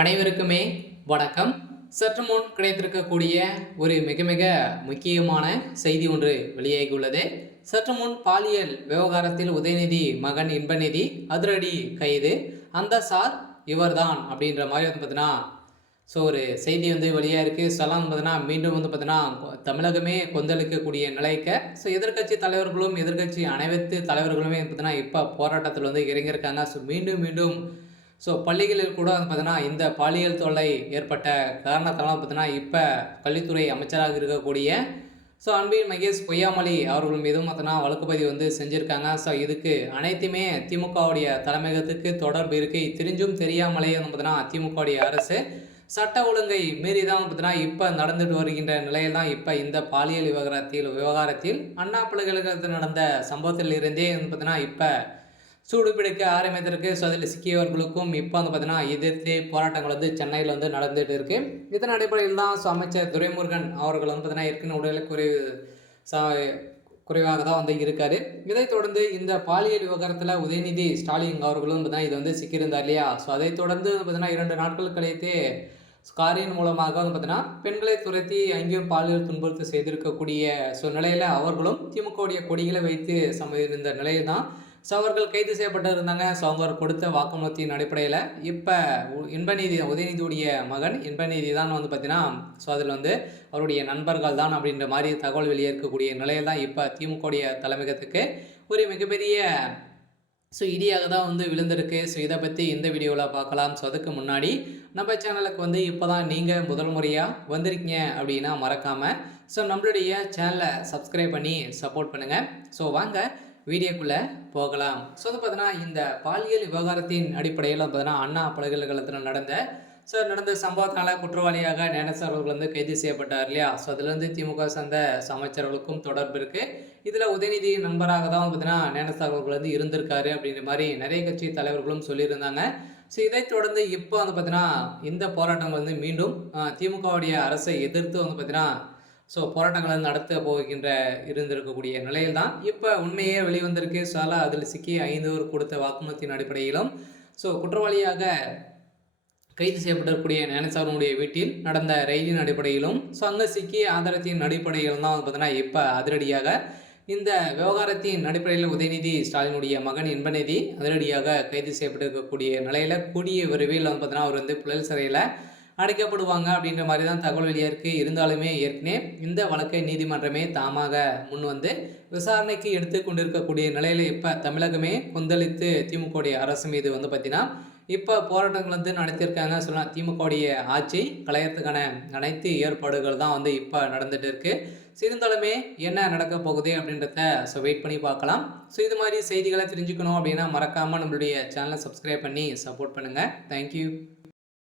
அனைவருக்குமே வணக்கம். சற்று முன் கிடைத்திருக்கக்கூடிய ஒரு மிக மிக முக்கியமான செய்தி ஒன்று வெளியாகியுள்ளது. சற்று முன் பாலியல் விவகாரத்தில் உதயநிதி மகன் இன்பநிதி அதிரடி கைது. அந்த சார் இவர்தான் அப்படின்ற மாதிரி பார்த்தீங்கன்னா ஒரு செய்தி வெளியாக இருக்குது. சொல்லலாம் பார்த்தீங்கன்னா மீண்டும் பார்த்தீங்கன்னா தமிழகமே கொந்தளிக்கக்கூடிய நிலைக்க எதிர்க்கட்சி தலைவர்களும் எதிர்க்கட்சி அனைத்து தலைவர்களுமே பார்த்தீங்கன்னா இப்போ போராட்டத்தில் இறங்கியிருக்காங்க. மீண்டும் மீண்டும் பள்ளிகளில் கூட பார்த்தீங்கன்னா இந்த பாலியல் தொல்லை ஏற்பட்ட காரணத்தால் பார்த்தீங்கன்னா இப்போ கல்வித்துறை அமைச்சராக இருக்கக்கூடிய அன்பில் மகேஷ் பொய்யாமொழி அவர்கள் மீதும் பார்த்தீங்கன்னா வழக்கு பதிவு செஞ்சுருக்காங்க. இதுக்கு அனைத்துமே திமுகவுடைய தலைமையகத்துக்கு தொடர்பு இருக்குது. தெரிஞ்சும் தெரியாமலே பார்த்தீங்கன்னா திமுகவுடைய அரசு சட்ட ஒழுங்கை மீறி தான் பார்த்தீங்கன்னா இப்போ நடந்துட்டு வருகின்ற நிலையில் தான் இப்போ இந்த பாலியல் விவகாரத்தில் அண்ணா பல்கலைக்கழகத்தில் நடந்த சம்பவத்தில் இருந்தே பார்த்தீங்கன்னா இப்போ சூடுபிடிக்க ஆரம்பித்திருக்கு. அதில் சிக்கியவர்களுக்கும் இப்போ பார்த்தீங்கன்னா எதிர்த்து போராட்டங்கள் சென்னையில் நடந்துகிட்டு இருக்கு. இதன் அடிப்படையில் தான் அமைச்சர் துரைமுருகன் அவர்கள் பார்த்தீங்கன்னா ஏற்கனவே உடல் குறைவாக தான் இருக்காரு. இதைத் தொடர்ந்து இந்த பாலியல் விவகாரத்தில் உதயநிதி ஸ்டாலின் அவர்களும் பார்த்தீங்கன்னா இது சிக்கியிருந்தார் இல்லையா. அதைத் தொடர்ந்து பார்த்தீங்கன்னா 2 நாட்கள் கழித்து காரின் மூலமாக பார்த்தீங்கன்னா பெண்களை துரத்தி அங்கேயும் பாலியல் துன்புறுத்து செய்திருக்கக்கூடிய நிலையில் அவர்களும் திமுகவுடைய கொடிகளை வைத்து இருந்த நிலையில் தான் அவர்கள் கைது செய்யப்பட்டு இருந்தாங்க. அவங்க கொடுத்த வாக்குமூலத்தின் அடிப்படையில் இப்போ இன்பநீதி உதயநிதியுடைய மகன் இன்பநீதி தான் பார்த்தீங்கன்னா அதில் அவருடைய நண்பர்கள் தான் அப்படின்ற மாதிரி தகவல் வெளியே இருக்கக்கூடிய நிலையில் தான் இப்போ திமுகவுடைய தலைமையகத்துக்கு ஒரு மிகப்பெரிய இடியாக தான் விழுந்திருக்கு. இதை பற்றி இந்த வீடியோவில் பார்க்கலாம். அதுக்கு முன்னாடி நம்ம சேனலுக்கு இப்போ தான் நீங்கள் முதல் முறையாக வந்திருக்கீங்க அப்படின்னா மறக்காமல் நம்மளுடைய சேனலை சப்ஸ்கிரைப் பண்ணி சப்போர்ட் பண்ணுங்கள். வாங்க வீடியோக்குள்ளே போகலாம். பார்த்தீங்கன்னா இந்த பாலியல் விவகாரத்தின் அடிப்படையில் பார்த்தீங்கன்னா அண்ணா பல்கலைக்கழகத்தில் நடந்த சம்பவத்தினால குற்றவாளியாக ஞானேசன் அவர்கள் கைது செய்யப்பட்டார் இல்லையா. அதுலேருந்து திமுக சார்ந்த அமைச்சர்களுக்கும் தொடர்பு இருக்குது. இதில் உதயநிதி நண்பராக தான் பார்த்தீங்கன்னா ஞானேசன் அவர்கள் இருந்திருக்காரு அப்படின்ற மாதிரி நிறைய கட்சி தலைவர்களும் சொல்லியிருந்தாங்க. இதைத் தொடர்ந்து இப்போ பார்த்தீங்கன்னா இந்த போராட்டங்கள் மீண்டும் திமுகவுடைய அரசை எதிர்த்து பார்த்தீங்கன்னா போராட்டங்கள் நடத்த போகின்ற இருந்திருக்கக்கூடிய நிலையில் தான் இப்போ உண்மையே வெளிவந்திருக்கு. அதில் சிக்கி 5 பேர் கொடுத்த வாக்குமூலத்தின் அடிப்படையிலும் குற்றவாளியாக கைது செய்யப்பட்டிருக்கக்கூடிய ஞானேசனுடைய வீட்டில் நடந்த ரயிலின் அடிப்படையிலும் அங்கே சிக்கிய ஆதாரத்தின் அடிப்படையில் தான் பார்த்தீங்கன்னா இப்போ அதிரடியாக இந்த விவகாரத்தின் அடிப்படையில் உதயநிதி ஸ்டாலினுடைய மகன் இன்பநிதி அதிரடியாக கைது செய்யப்பட்டிருக்கக்கூடிய நிலையில் கூடிய விரைவில் பார்த்தீங்கன்னா அவர் புழல் சிறையில் அடைக்கப்படுவாங்க அப்படின்ற மாதிரி தான் தகவல் வெளியாக இருக்குது. இருந்தாலுமே ஏற்கனவே இந்த வழக்கை நீதிமன்றமே தாமாக முன் விசாரணைக்கு எடுத்து கொண்டிருக்கக்கூடிய நிலையில் இப்போ தமிழகமே கொந்தளித்து திமுகவுடைய அரசு மீது பார்த்தீங்கன்னா இப்போ போராட்டங்கள் நடத்தியிருக்காங்க. சொல்லலாம் திமுகவுடைய ஆட்சி கலையறதுக்கான அனைத்து ஏற்பாடுகள் தான் இப்போ நடந்துட்டு இருக்கு. இருந்தாலுமே என்ன நடக்க போகுது அப்படின்றத வெயிட் பண்ணி பார்க்கலாம். இது மாதிரி செய்திகளை தெரிஞ்சுக்கணும் அப்படின்னா மறக்காமல் நம்மளுடைய சேனலை சப்ஸ்கிரைப் பண்ணி சப்போர்ட் பண்ணுங்கள். தேங்க்யூ.